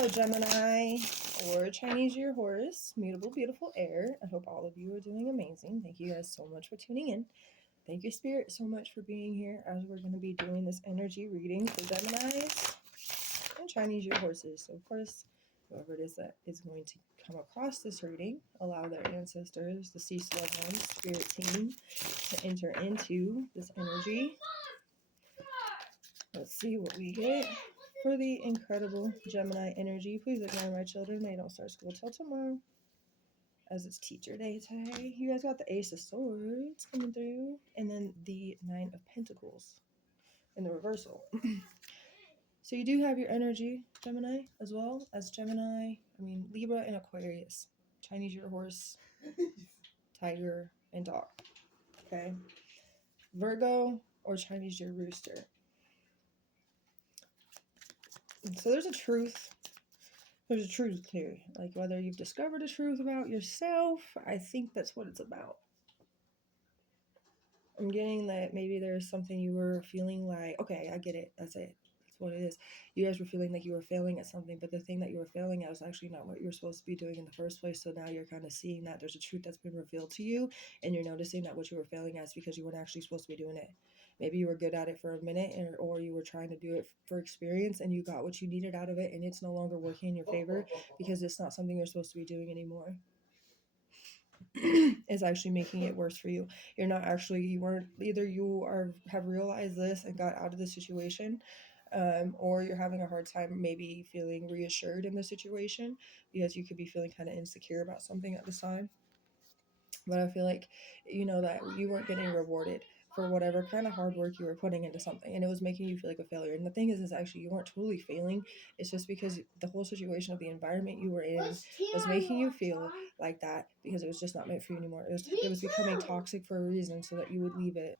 Hello, Gemini, or Chinese year horse, mutable, beautiful air. I hope all of you are doing amazing. Thank you guys so much for tuning in. Thank you, Spirit, so much for being here as we're going to be doing this energy reading for Geminis and Chinese year horses. So, of course, whoever it is that is going to come across this reading, allow their ancestors, deceased loved ones, spirit team to enter into this energy. Let's see what we get for the incredible Gemini energy. Please ignore my children. They don't start school till tomorrow, as it's teacher day today. You guys got the Ace of Swords coming through, and then the Nine of Pentacles in the reversal. So you do have your energy, Gemini, as well as Libra and Aquarius. Chinese year horse, tiger, and dog. Okay. Virgo or Chinese year rooster. So there's a truth. There's a truth here. Like whether you've discovered a truth about yourself, I think that's what it's about. I'm getting that maybe there's something you were feeling like, okay, I get it. That's it. That's what it is. You guys were feeling like you were failing at something, but the thing that you were failing at was actually not what you were supposed to be doing in the first place. So now you're kind of seeing that there's a truth that's been revealed to you, and you're noticing that what you were failing at is because you weren't actually supposed to be doing it. Maybe you were good at it for a minute, or you were trying to do it for experience, and you got what you needed out of it, and it's no longer working in your favor because it's not something you're supposed to be doing anymore. Is actually making it worse for you. You have realized this and got out of the situation, or you're having a hard time maybe feeling reassured in the situation because you could be feeling kind of insecure about something at this time. But I feel like that you weren't getting rewarded for whatever kind of hard work you were putting into something, and it was making you feel like a failure. And the thing is actually you weren't totally failing. It's just because the whole situation of the environment you were in was making you feel like that because it was just not meant for you anymore. It was becoming toxic for a reason so that you would leave it.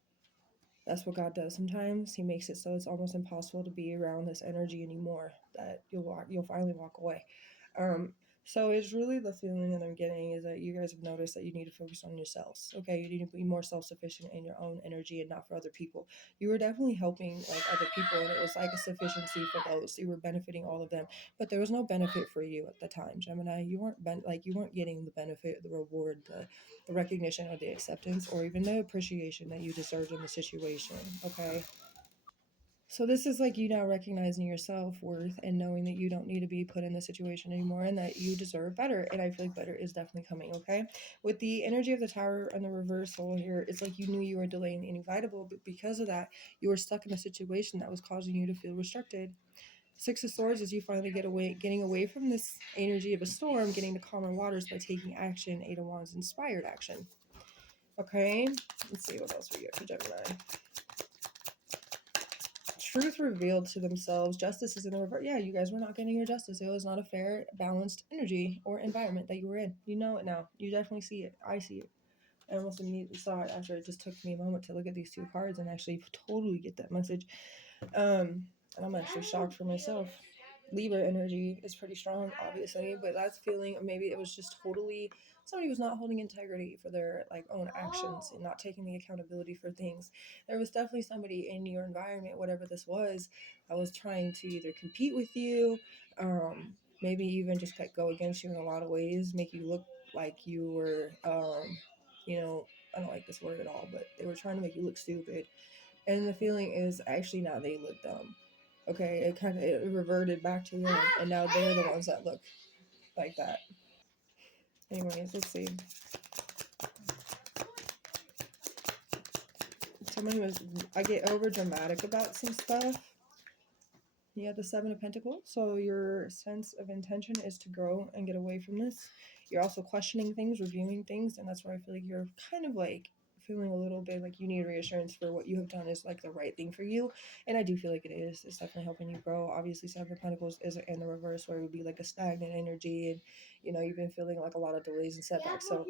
That's what God does sometimes. He makes it so it's almost impossible to be around this energy anymore, that you'll finally walk away. So it's really the feeling that I'm getting is that you guys have noticed that you need to focus on yourselves. Okay, you need to be more self-sufficient in your own energy and not for other people. You were definitely helping like other people, and it was like a sufficiency for those. You were benefiting all of them, but there was no benefit for you at the time, Gemini. You weren't getting the benefit, the reward, the recognition or the acceptance or even the appreciation that you deserved in the situation. Okay. So this is like you now recognizing your self-worth and knowing that you don't need to be put in this situation anymore and that you deserve better. And I feel like better is definitely coming, okay? With the energy of the Tower and the reversal here, it's like you knew you were delaying the inevitable, but because of that, you were stuck in a situation that was causing you to feel restricted. Six of Swords is you finally getting away from this energy of a storm, getting to calmer waters by taking action. Eight of Wands, inspired action. Okay, let's see what else we get for Gemini. Truth revealed to themselves. Justice is in the reverse. Yeah, you guys were not getting your justice. It was not a fair, balanced energy or environment that you were in. You know it now. You definitely see it. I see it. I almost immediately saw it after it just took me a moment to look at these two cards and actually totally get that message. And I'm actually shocked for myself. Libra energy is pretty strong, obviously, but that's feeling maybe it was just totally somebody was not holding integrity for their own actions and not taking the accountability for things. There was definitely somebody in your environment, whatever this was, that was trying to either compete with you, maybe even just go against you in a lot of ways, make you look like you were, I don't like this word at all, but they were trying to make you look stupid. And the feeling is actually now they look dumb. Okay, it reverted back to them, and now they're the ones that look like that. Anyways, let's see. I get over dramatic about some stuff. You have the Seven of Pentacles, so your sense of intention is to grow and get away from this. You're also questioning things, reviewing things, and that's where I feel like you're kind of feeling a little bit like you need reassurance for what you have done is the right thing for you. And I do feel like it is. It's definitely helping you grow. Obviously, Seven of Pentacles is in the reverse where it would be a stagnant energy, and you've been feeling a lot of delays and setbacks. So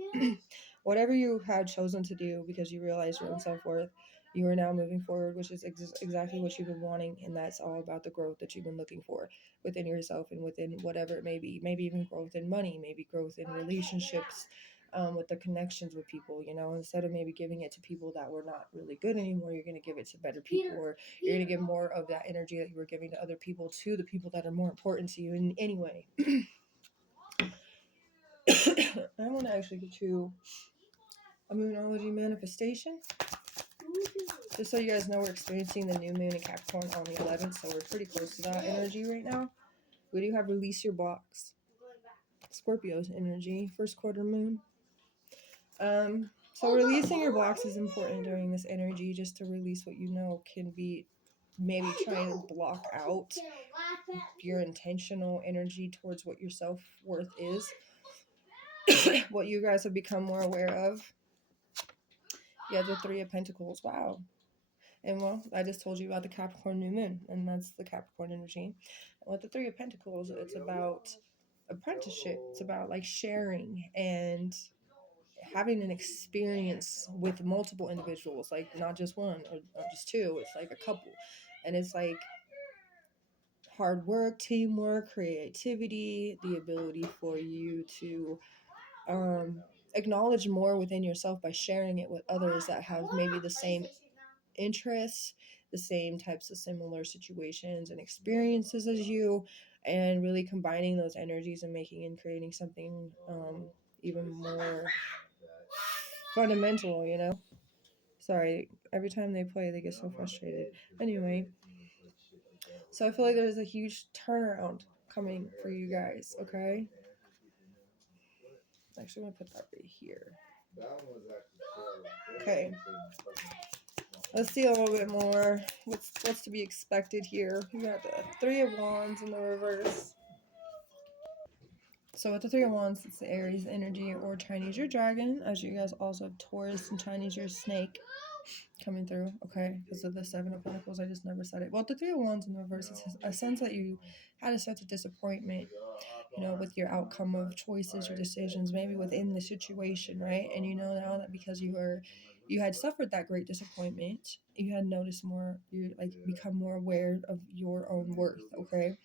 whatever you had chosen to do because you realize your own self-worth, you are now moving forward, which is exactly what you've been wanting, and that's all about the growth that you've been looking for within yourself and within whatever it may be. Maybe even growth in money, maybe growth in relationships, with the connections with people, you know, instead of maybe giving it to people that were not really good anymore, you're going to give it to better people, or you're going to give more of that energy that you were giving to other people to the people that are more important to you in any way. I want to actually get you a moonology manifestation. Just so you guys know, we're experiencing the new moon in Capricorn on the 11th, so we're pretty close to that energy right now. We do have release your blocks. Scorpio's energy, first quarter moon. So releasing your blocks is important during this energy, just to release what you know can be maybe trying to block out your intentional energy towards what your self-worth is. What you guys have become more aware of. You have the Three of Pentacles. Wow. And well, I just told you about the Capricorn new moon, and that's the Capricorn energy. And with the Three of Pentacles, it's about apprenticeship. It's about like sharing and having an experience with multiple individuals, like not just one or not just two. It's like a couple, and it's like hard work, teamwork, creativity, the ability for you to acknowledge more within yourself by sharing it with others that have maybe the same interests, the same types of similar situations and experiences as you, and really combining those energies and making and creating something even more fundamental, you know? Sorry, every time they play, they get so frustrated. Anyway, so I feel like there's a huge turnaround coming for you guys, okay? Actually, I'm going to put that right here. Okay. Let's see a little bit more. What's to be expected here? We got the Three of Wands in the reverse. So with the Three of Wands, it's the Aries energy, or Chinese your dragon, as you guys also have Taurus and Chinese your snake coming through, okay? Because of the Seven of Pentacles, I just never said it. Well, the Three of Wands in the reverse, it's a sense that you had a sense of disappointment, you know, with your outcome of choices or decisions, maybe within the situation, right? And you know now that because you had suffered that great disappointment, you had noticed more, you like become more aware of your own worth, okay?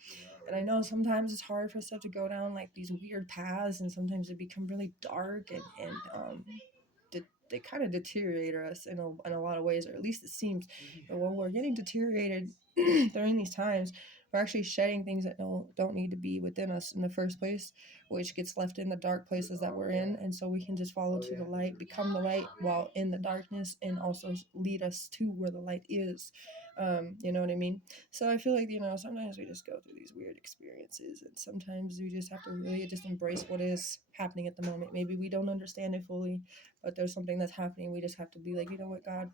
And I know sometimes it's hard for stuff to go down like these weird paths, and sometimes it become really dark and they kind of deteriorate us in a lot of ways, or at least it seems. But when we're getting deteriorated during these times, we're actually shedding things that don't need to be within us in the first place, which gets left in the dark places that we're in. And so we can just follow to the light, become the light while in the darkness, and also lead us to where the light is. You know what I mean? So I feel like, you know, sometimes we just go through these weird experiences, and sometimes we just have to really just embrace what is happening at the moment. Maybe we don't understand it fully, but there's something that's happening. We just have to be like, you know what, God,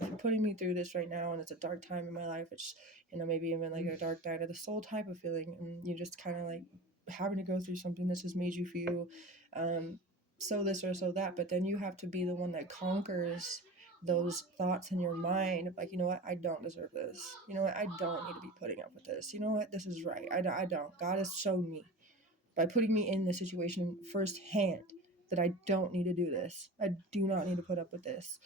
if you're putting me through this right now, and it's a dark time in my life, it's, you know, maybe even like a dark night of the soul type of feeling, and you just kind of like having to go through something that's just made you feel so this or so that, but then you have to be the one that conquers those thoughts in your mind of like, you know what, I don't deserve this. You know what, I don't need to be putting up with this. You know what, this is right. I don't. God has shown me by putting me in this situation firsthand that I don't need to do this. I do not need to put up with this.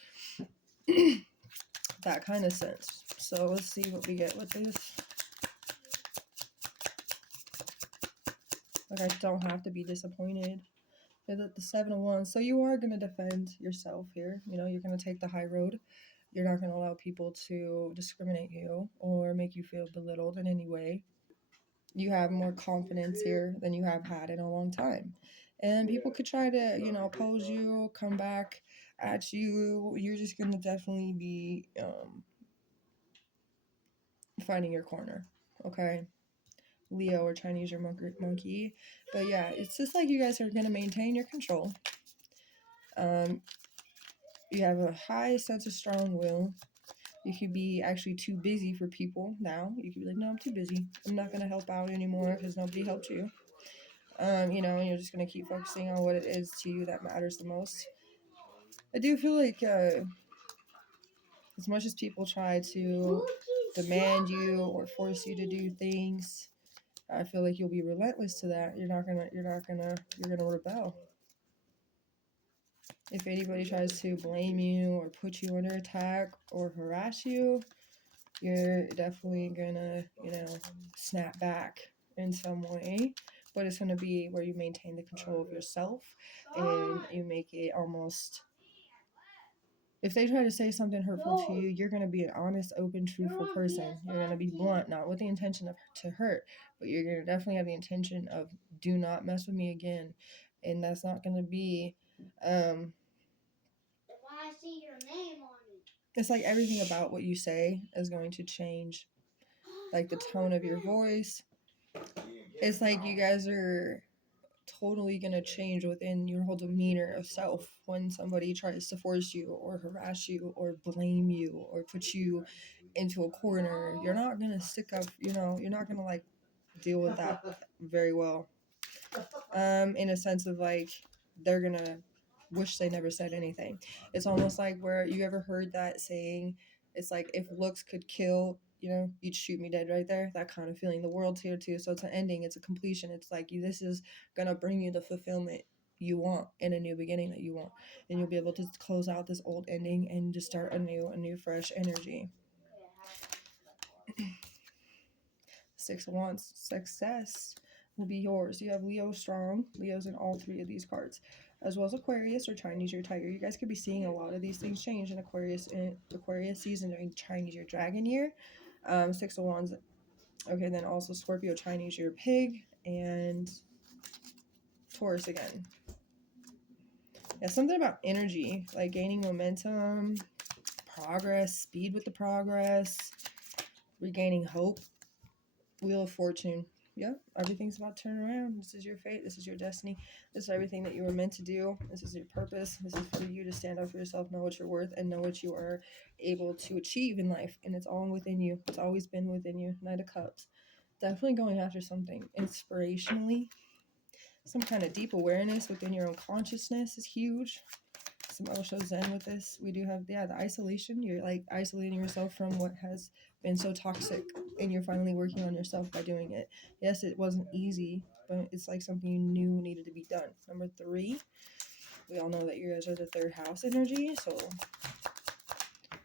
That kind of sense. So let's see what we get with this. Like, I don't have to be disappointed. The Seven of Wands. So you are going to defend yourself here. You know, you're going to take the high road. You're not going to allow people to discriminate you or make you feel belittled in any way. You have more confidence here than you have had in a long time. And people could try to, you know, oppose you, come back at you. You're just going to definitely be finding your corner, okay? Leo or Chinese or monkey. But yeah, it's just like you guys are going to maintain your control. You have a high sense of strong will. You could be actually too busy for people now. You could be like, no, I'm too busy. I'm not going to help out anymore because nobody helped you. You know, and you're just going to keep focusing on what it is to you that matters the most. I do feel like as much as people try to demand you or force you to do things, I feel like you'll be relentless to that. You're gonna rebel. If anybody tries to blame you or put you under attack or harass you, you're definitely gonna, you know, snap back in some way. but it's going to be where you maintain the control of yourself and you make it almost, if they try to say something hurtful to you, you're going to be an honest, open, truthful person. You're going to be blunt, not with the intention of to hurt, but you're going to definitely have the intention of do not mess with me again. And that's not going to be I see your name on it. It's like everything about what you say is going to change, like the tone of your voice. It's like you guys are totally going to change within your whole demeanor of self when somebody tries to force you or harass you or blame you or put you into a corner. You're not going to stick up, you're not going to like deal with that very well. In a sense of like, they're going to wish they never said anything. It's almost like where you ever heard that saying, it's like if looks could kill, you'd shoot me dead right there. That kind of feeling. The world's here too. So it's an ending, it's a completion. It's like this is gonna bring you the fulfillment you want and a new beginning that you want. And you'll be able to close out this old ending and just start a new fresh energy. 6 of Wands, success will be yours. You have Leo strong. Leo's in all 3 of these cards, as well as Aquarius or Chinese year tiger. You guys could be seeing a lot of these things change in Aquarius season during Chinese year dragon year. 6 of Wands. Okay, then also Scorpio Chinese year pig and Taurus again. Yeah, something about energy, like gaining momentum, progress, speed with the progress, regaining hope. Wheel of Fortune. Yeah, everything's about to turn around. This is your fate. This is your destiny. This is everything that you were meant to do. This is your purpose. This is for you to stand up for yourself, know what you're worth, and know what you are able to achieve in life. And it's all within you. It's always been within you. Knight of Cups. Definitely going after something inspirationally. Some kind of deep awareness within your own consciousness is huge. Some Osho Zen with this. We do have, the isolation. You're like isolating yourself from what has been so toxic, and you're finally working on yourself by doing it. Yes, it wasn't easy, but it's like something you knew needed to be done. Number 3, we all know that you guys are the 3rd house energy, so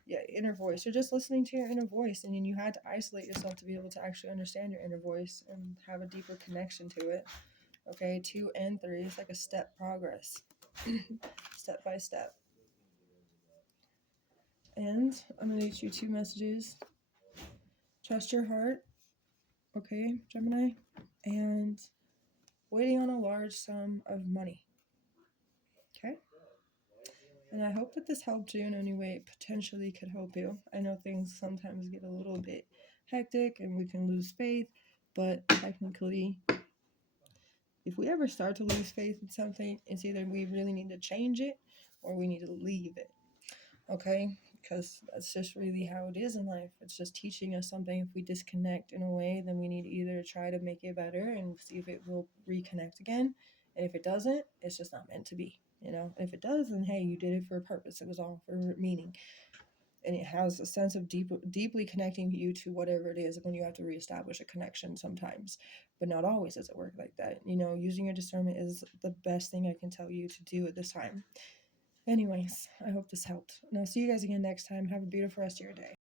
yeah, inner voice. You're just listening to your inner voice, and then you had to isolate yourself to be able to actually understand your inner voice and have a deeper connection to it. Okay, 2 and 3 is like a step progress. Step by step. And I'm going to get you 2 messages. Trust your heart. Okay, Gemini. And waiting on a large sum of money. Okay? And I hope that this helped you in any way it potentially could help you. I know things sometimes get a little bit hectic and we can lose faith, but technically, if we ever start to lose faith in something, it's either we really need to change it or we need to leave it. Okay? Because that's just really how it is in life. It's just teaching us something. If we disconnect in a way, then we need to either try to make it better and see if it will reconnect again. And if it doesn't, it's just not meant to be. If it does, then hey, you did it for a purpose. It was all for meaning. And it has a sense of deeply connecting you to whatever it is when you have to reestablish a connection sometimes. But not always does it work like that. Using your discernment is the best thing I can tell you to do at this time. Anyways, I hope this helped. And I'll see you guys again next time. Have a beautiful rest of your day.